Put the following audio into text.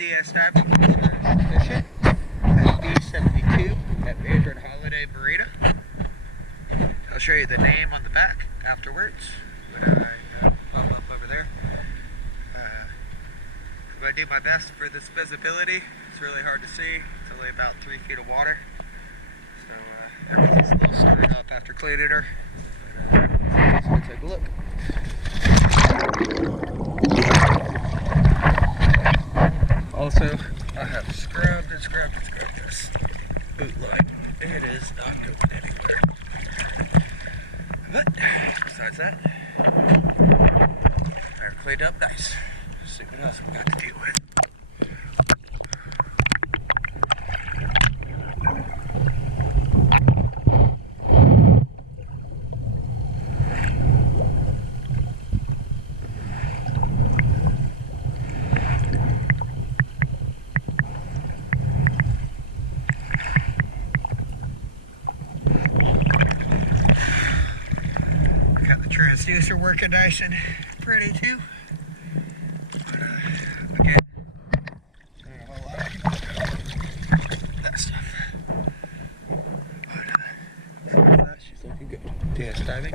DS diving is efficient at B72 at Major and Holiday Marina. I'll show you the name on the back afterwards when I pop up over there. I'm going to do my best for this visibility. It's really hard to see. It's only about 3 feet of water. So everything's a little screwed up after cleaning her. Let's go take a look. Also, I have scrubbed this boot line. It is not going anywhere. But besides that, they're cleaned up nice. Let's see what else we got to deal with. Got the transducer working nice and pretty too. But again, not a whole lot I can do about that stuff. But besides that, she's looking good. DS diving.